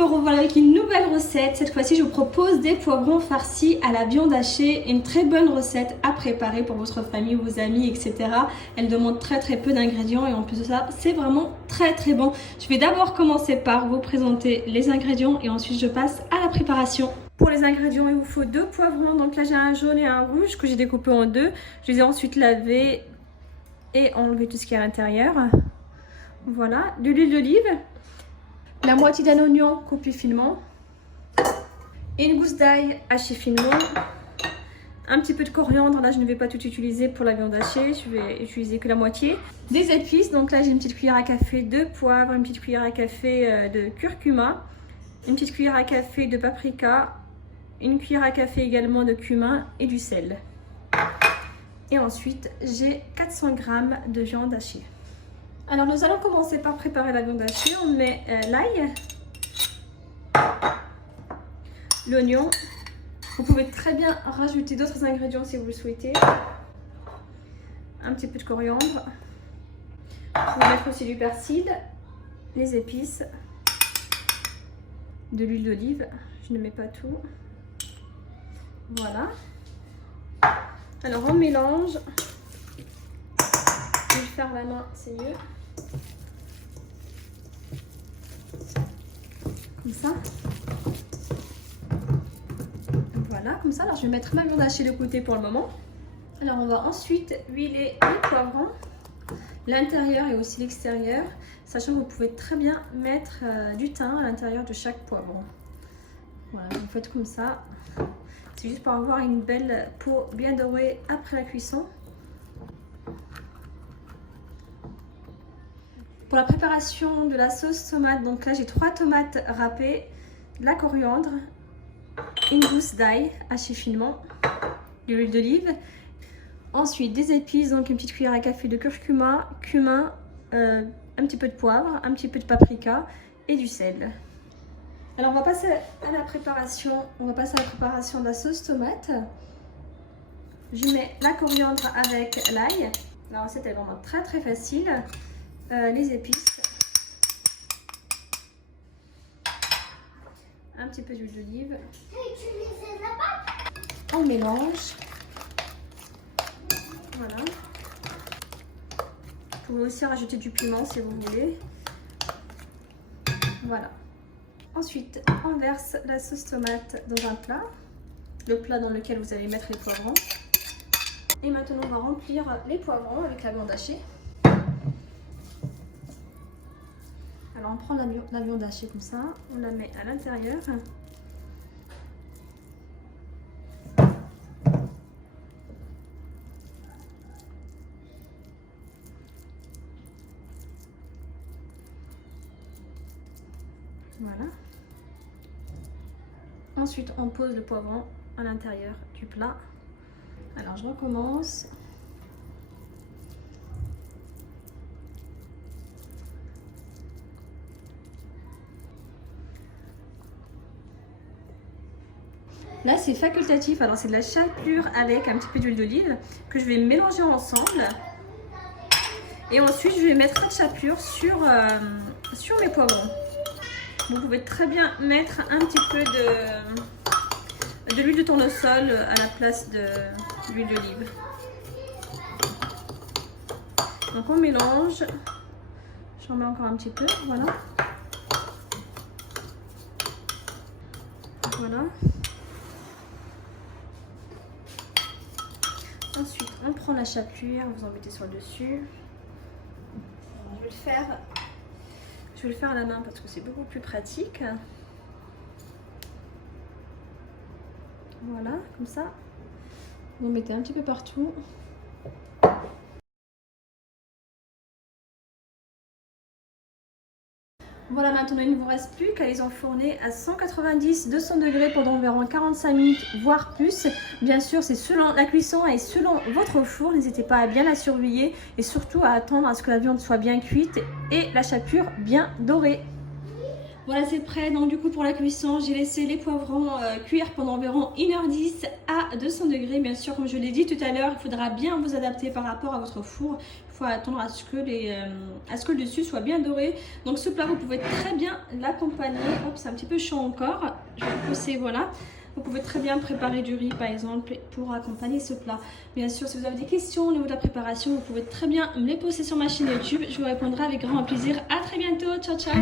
me revoilà avec une nouvelle recette. Cette fois-ci, je vous propose des poivrons farcis à la viande hachée. Une très bonne recette à préparer pour votre famille, vos amis, etc. Elle demande très peu d'ingrédients et en plus de ça, c'est vraiment très bon. Je vais d'abord commencer par vous présenter les ingrédients et ensuite je passe à la préparation. Pour les ingrédients, il vous faut 2 poivrons. Donc là, j'ai un jaune et un rouge que j'ai découpé en deux. Je les ai ensuite lavés et enlevé tout ce qui est à l'intérieur. Voilà, de l'huile d'olive. La moitié d'un oignon coupé finement, une gousse d'ail hachée finement, un petit peu de coriandre, là je ne vais pas tout utiliser pour la viande hachée, je vais utiliser que la moitié. Des épices, donc là j'ai une petite cuillère à café de poivre, une petite cuillère à café de curcuma, une petite cuillère à café de paprika, une cuillère à café également de cumin et du sel. Et ensuite j'ai 400 g de viande hachée. Alors nous allons commencer par préparer la viande hachée. On met l'ail, l'oignon. Vous pouvez très bien rajouter d'autres ingrédients si vous le souhaitez. Un petit peu de coriandre. Vous pouvez mettre aussi du persil, les épices, de l'huile d'olive. Je ne mets pas tout. Voilà. Alors on mélange. Je vais le faire à la main, c'est mieux. Comme ça. Voilà, comme ça. Alors je vais mettre ma viande hachée de côté pour le moment. Alors on va ensuite huiler les poivrons, l'intérieur et aussi l'extérieur, sachant que vous pouvez très bien mettre du thym à l'intérieur de chaque poivron. Voilà, vous faites comme ça. C'est juste pour avoir une belle peau bien dorée après la cuisson. Pour la préparation de la sauce tomate, donc là j'ai 3 tomates râpées, de la coriandre, une gousse d'ail hachée finement, de l'huile d'olive, ensuite des épices, donc une petite cuillère à café de curcuma, cumin, un petit peu de poivre, un petit peu de paprika et du sel. Alors on va passer à la préparation, de la sauce tomate. Je mets la coriandre avec l'ail. La recette est vraiment très facile. Les épices, un petit peu d'huile d'olive, on mélange, voilà. Vous pouvez aussi rajouter du piment si vous voulez, voilà. Ensuite on verse la sauce tomate dans un plat, le plat dans lequel vous allez mettre les poivrons, et maintenant on va remplir les poivrons avec la viande hachée. Alors on prend la viande hachée comme ça, on la met à l'intérieur. Voilà. Ensuite on pose le poivron à l'intérieur du plat. Alors je recommence. Là c'est facultatif, alors c'est de la chapelure avec un petit peu d'huile d'olive que je vais mélanger ensemble. Et ensuite je vais mettre la chapelure sur mes poivrons. Vous pouvez très bien mettre un petit peu de l'huile de tournesol à la place de l'huile d'olive. Donc on mélange, j'en mets encore un petit peu, voilà. Voilà. Ensuite, on prend la chapelure, vous en mettez sur le dessus. Je vais le faire à la main parce que c'est beaucoup plus pratique. Voilà, comme ça. Vous en mettez un petit peu partout. Voilà, maintenant il ne vous reste plus qu'à les enfourner à 190-200 degrés pendant environ 45 minutes, voire plus. Bien sûr, c'est selon la cuisson et selon votre four. N'hésitez pas à bien la surveiller et surtout à attendre à ce que la viande soit bien cuite et la chapelure bien dorée. Voilà, c'est prêt. Donc du coup pour la cuisson, j'ai laissé les poivrons cuire pendant environ 1h10 à 200 degrés. Bien sûr, comme je l'ai dit tout à l'heure, il faudra bien vous adapter par rapport à votre four. Il faut attendre à ce que le dessus soit bien doré. Donc ce plat, vous pouvez très bien l'accompagner. Hop, c'est un petit peu chaud encore. Je vais pousser, voilà. Vous pouvez très bien préparer du riz par exemple pour accompagner ce plat. Bien sûr, si vous avez des questions au niveau de la préparation, vous pouvez très bien me les poster sur ma chaîne YouTube. Je vous répondrai avec grand plaisir. À très bientôt. Ciao, ciao.